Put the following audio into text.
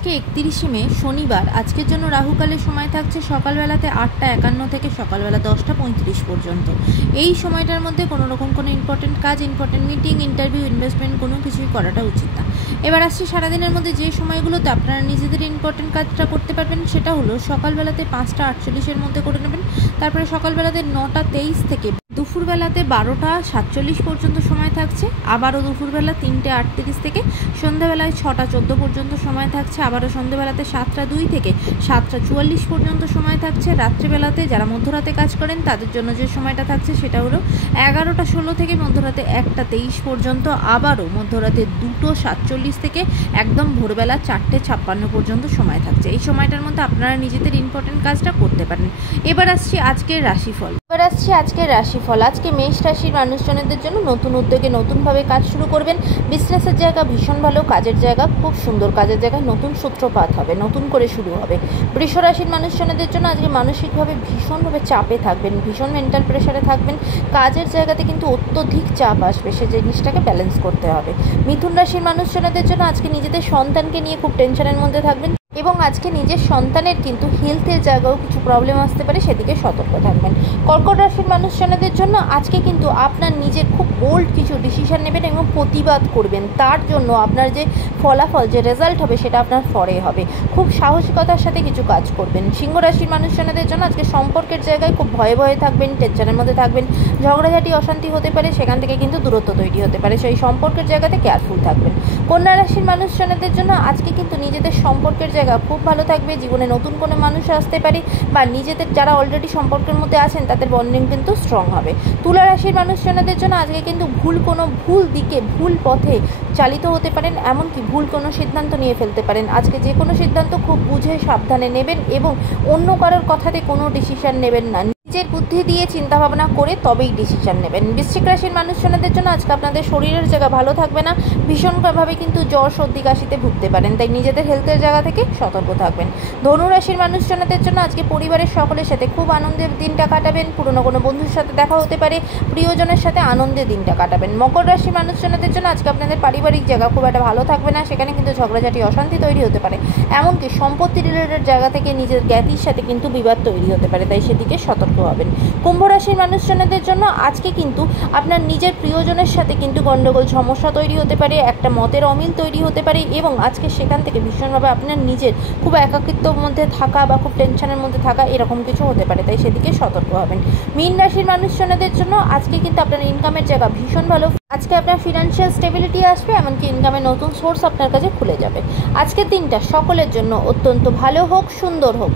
আজকে 31শে মে শনিবার। আজকের জন্য রাহুকালের সময় থাকছে সকালবেলাতে 8টা 51 থেকে সকালবেলা 10টা 35 পর্যন্ত। এই সময়টার মধ্যে কোনো রকম কোনো ইম্পর্টেন্ট কাজ, ইম্পর্টেন্ট মিটিং, ইন্টারভিউ, ইনভেস্টমেন্ট কোনো কিছুই করাটা উচিত না। এবার আসছি সারাদিনের মধ্যে যে সময়গুলোতে আপনারা নিজেদের ইম্পর্টেন্ট কাজটা করতে পারবেন সেটা হলো সকালবেলাতে 5টা 48-এর মধ্যে করে নেবেন। তারপরে সকালবেলাতে 9টা 23 থেকে দুপুরবেলাতে 12টা 47 পর্যন্ত সময় থাকছে। আবারও দুপুরবেলা 3টে 38 থেকে সন্ধ্যাবেলায় 6টা 14 পর্যন্ত সময় থাকছে। আবারও সন্ধ্যাবেলাতে 7টা 2 থেকে 7টা 44 পর্যন্ত সময় থাকছে। রাত্রিবেলাতে যারা মধ্যরাতে কাজ করেন তাদের জন্য যে সময়টা থাকছে সেটা হলো 11টা 16 থেকে মধ্যরাতে 1টা 23 পর্যন্ত। আবারও মধ্যরাতে 2টো 47 থেকে একদম ভোরবেলা 4টে 56 পর্যন্ত সময় থাকছে। এই সময়টার মধ্যে আপনারা নিজেদের ইম্পর্টেন্ট কাজটা করতে পারেন। এবার আসছি আজকের রাশিফল। আজকে মেষ রাশির মানুষজনদের জন্য নতুন উদ্যোগে নতুনভাবে কাজ শুরু করবেন। বিজনেসের জায়গা ভীষণ ভালো, কাজের জায়গা খুব সুন্দর, কাজের জায়গায় নতুন সূত্রপাত হবে, নতুন করে শুরু হবে। বৃষ রাশির মানুষজনদের জন্য আজকে মানসিকভাবে ভীষণভাবে চাপে থাকবেন, ভীষণ মেন্টাল প্রেশারে থাকবেন। কাজের জায়গাতে কিন্তু অত্যধিক চাপ আসবে, সে জিনিসটাকে ব্যালেন্স করতে হবে। মিথুন রাশির মানুষজনদের জন্য আজকে নিজেদের সন্তানকে নিয়ে খুব টেনশনের মধ্যে থাকবেন এবং আজকে নিজের সন্তানের কিন্তু হেলথের জায়গাও কিছু প্রবলেম আসতে পারে, সেদিকে সতর্ক থাকবেন। কর্কট রাশির মানুষজনদের জন্য আজকে কিন্তু আপনার নিজের খুব বোল্ড কিছু ডিসিশন নেবেন এবং প্রতিবাদ করবেন। তার জন্য আপনার যে ফলাফল, যে রেজাল্ট হবে সেটা আপনার ফরে হবে। খুব সাহসিকতার সাথে কিছু কাজ করবেন। সিংহ রাশির মানুষজনদের জন্য আজকে সম্পর্কের জায়গায় খুব ভয়ে ভয়ে থাকবেন, টেনশনের মধ্যে থাকবেন। ঝগড়াঝাটি অশান্তি হতে পারে, সেখান থেকে কিন্তু দূরত্ব তৈরি হতে পারে, সেই সম্পর্কের জায়গাতে কেয়ারফুল থাকবেন। কন্যা রাশির মানুষজনদের জন্য আজকে কিন্তু নিজেদের সম্পর্কের জায়গা খুব ভালো থাকবে। জীবনে নতুন কোনো মানুষ আসতে পারে বা নিজেদের যারা অলরেডি সম্পর্কের মধ্যে আছেন তাদের বন্ডিং কিন্তু স্ট্রং হবে। তুলা রাশির মানুষজনদের জন্য আজকে কিন্তু ভুল দিকে, ভুল পথে চালিত হতে পারেন, এমনকি ভুল কোনো সিদ্ধান্ত নিয়ে ফেলতে পারেন। আজকে যে কোনো সিদ্ধান্ত খুব বুঝে সাবধানে নেবেন এবং অন্য কারোর কথাতে কোনো ডিসিশন নেবেন না, নিজের বুদ্ধি দিয়ে চিন্তা ভাবনা করে তবেই ডিসিশন নেবেন। বৃশ্চিক রাশির মানুষজনদের জন্য আজকে আপনাদের শরীরের জায়গা ভালো থাকবে না, ভীষণভাবে কিন্তু জ্বর সর্দি কাশিতে ভুগতে পারেন, তাই নিজেদের হেলথের জায়গা থেকে সতর্ক থাকবেন। ধনু রাশির মানুষজনদের জন্য আজকে পরিবারের সকলের সাথে খুব আনন্দের দিনটা কাটাবেন। পুরনো কোনো বন্ধুর সাথে দেখা হতে পারে, প্রিয়জনের সাথে আনন্দের দিনটা কাটাবেন। মকর রাশির মানুষজনদের জন্য আজকে আপনাদের পারিবারিক জায়গা খুব একটা ভালো থাকবে না, সেখানে কিন্তু ঝগড়াঝাটি অশান্তি তৈরি হতে পারে, এমনকি সম্পত্তি রিলেটেড জায়গা থেকে নিজের জ্ঞাতির সাথে কিন্তু বিবাদ তৈরি হতে পারে, তাই সেদিকে সতর্ক হবেন। কুম্ভ রাশির মানুষজনদের জন্য আজকে কিন্তু আপনার নিজের প্রিয়জনের সাথে কিন্তু গন্ডগোল সমস্যা তৈরি হতে পারে, একটা মতের অমিল তৈরি হতে পারে এবং আজকে সেখান থেকে ভীষণভাবে আপনার নিজের খুব একাকিত্বের মধ্যে থাকা বা খুব টেনশনের মধ্যে থাকা এরকম কিছু হতে পারে, তাই সেদিকে সতর্ক হবেন। মীন রাশির মানুষজনদের জন্য আজকে কিন্তু আপনার ইনকামের জায়গা ভীষণ ভালো। আজকে আপনার ফিনান্সিয়াল স্টেবিলিটি আসবে, এমনকি ইনকামের নতুন সোর্স আপনার কাছে খুলে যাবে। আজকের দিনটা সকলের জন্য অত্যন্ত ভালো হোক, সুন্দর হোক।